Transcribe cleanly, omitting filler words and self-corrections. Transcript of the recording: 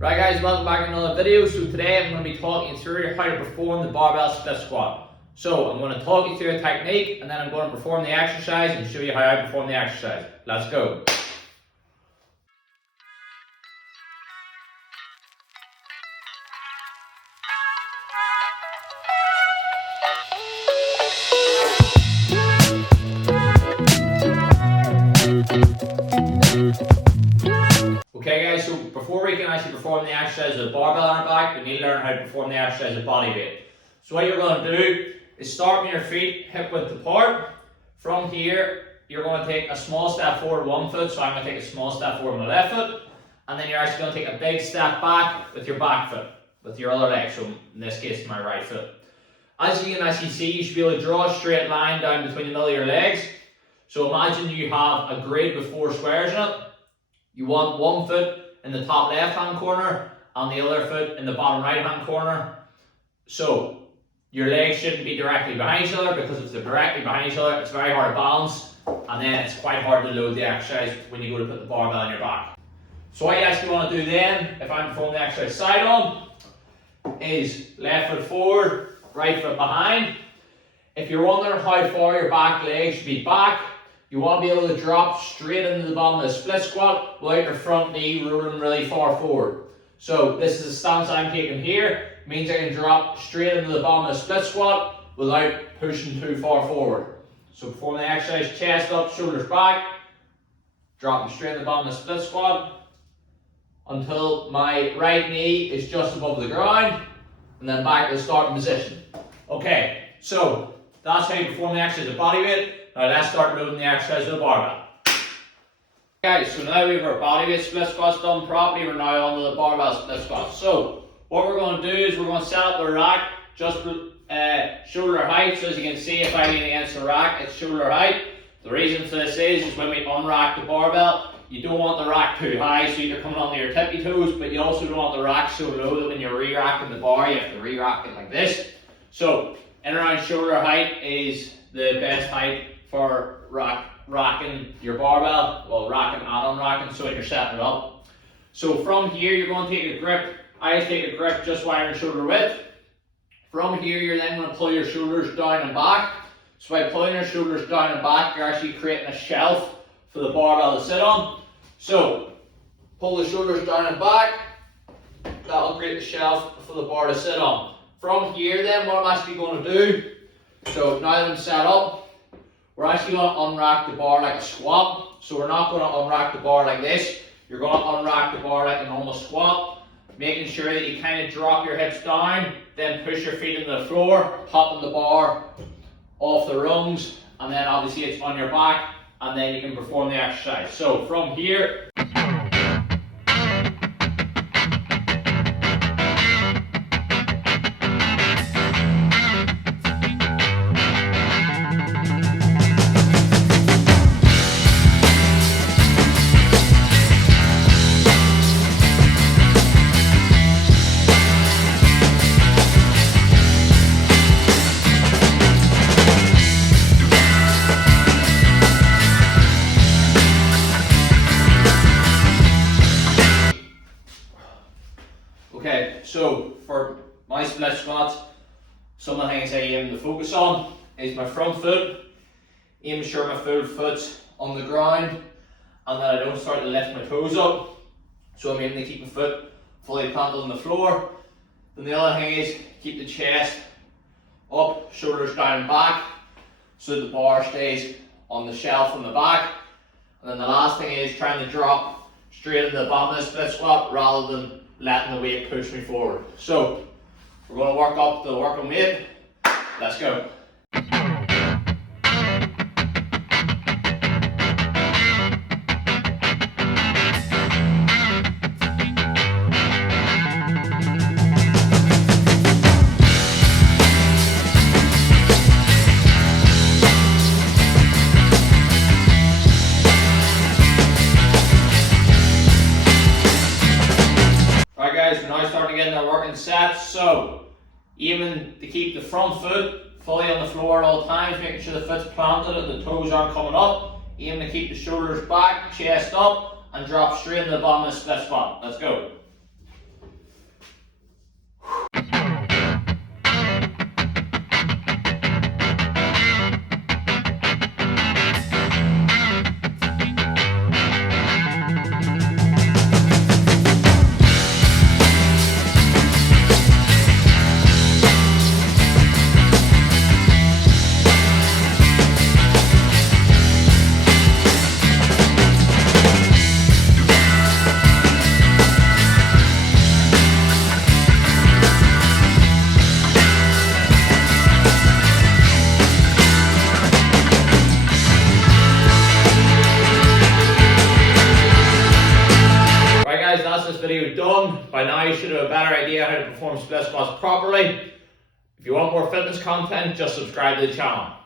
Right guys, welcome back to another video. So today I'm going to be talking you through how to perform the barbell split squat. So I'm going to talk you through a technique and then I'm going to perform the exercise and show you how I perform the exercise. Let's go. Okay guys, so before we can actually perform the exercise of the barbell on our back, we need to learn how to perform the exercise of body weight. So what you're going to do is start with your feet hip width apart. From here, you're going to take a small step forward with one foot, so I'm going to take a small step forward with my left foot, and then you're actually going to take a big step back with your back foot, with your other leg, so in this case my right foot. As you can actually see, you should be able to draw a straight line down between the middle of your legs. So imagine you have a grid with 4 squares in it. You want one foot in the top left hand corner and the other foot in the bottom right hand corner. So your legs shouldn't be directly behind each other, because if they're directly behind each other, it's very hard to balance, and then it's quite hard to load the exercise when you go to put the barbell on your back. So what you actually want to do then, if I'm performing the exercise side on, is left foot forward, right foot behind. If you're wondering how far your back leg should be back, you want to be able to drop straight into the bottom of the split squat without your front knee rolling really far forward. So this is the stance I'm taking here. It means I can drop straight into the bottom of the split squat without pushing too far forward. So perform the exercise, chest up, shoulders back, dropping straight in the bottom of the split squat until my right knee is just above the ground, and then back to the starting position. Okay, so that's how you perform the exercise of body weight. Now let's start moving the exercise of the barbell. Guys, so now we have our body weight split squats done properly, we're now on to the barbell split squats. So what we're going to do is we're going to set up the rack just shoulder height. So as you can see, if I lean against the rack, it's shoulder height. The reason for this is when we unrack the barbell, you don't want the rack too high, so you're coming onto your tippy toes, but you also don't want the rack so low that when you're re-racking the bar, you have to re-rack it like this. So in around shoulder height is the best height for racking your barbell, well, racking and unracking, so when you're setting it up. So from here, you're going to take a grip. I take a grip just wide in shoulder width. From here, you're then going to pull your shoulders down and back. So by pulling your shoulders down and back, you're actually creating a shelf for the barbell to sit on. So pull the shoulders down and back. That'll create the shelf for the bar to sit on. From here, then, what I'm actually going to do, so now that I'm set up, we're actually going to unrack the bar like a squat. So we're not going to unrack the bar like this. You're going to unrack the bar like a normal squat, making sure that you kind of drop your hips down, then push your feet into the floor, popping the bar off the rungs, and then obviously it's on your back, and then you can perform the exercise. So from here, okay, so for my split squats, some of the things I aim to focus on is my front foot, aim sure my full foot's on the ground, and that I don't start to lift my toes up. So I'm aiming to keep my foot fully planted on the floor. Then the other thing is keep the chest up, shoulders down and back, so that the bar stays on the shelf on the back. And then the last thing is trying to drop straight into the bottom of the split squat rather than letting the weight push me forward. So we're going to work up the working weight. Let's go. We're now starting to get into our working sets. So aiming to keep the front foot fully on the floor at all times, making sure the foot's planted and the toes aren't coming up. Aim to keep the shoulders back, chest up, and drop straight into the bottom of the split squat. Let's go. By now you should have a better idea how to perform split squats properly. If you want more fitness content, just subscribe to the channel.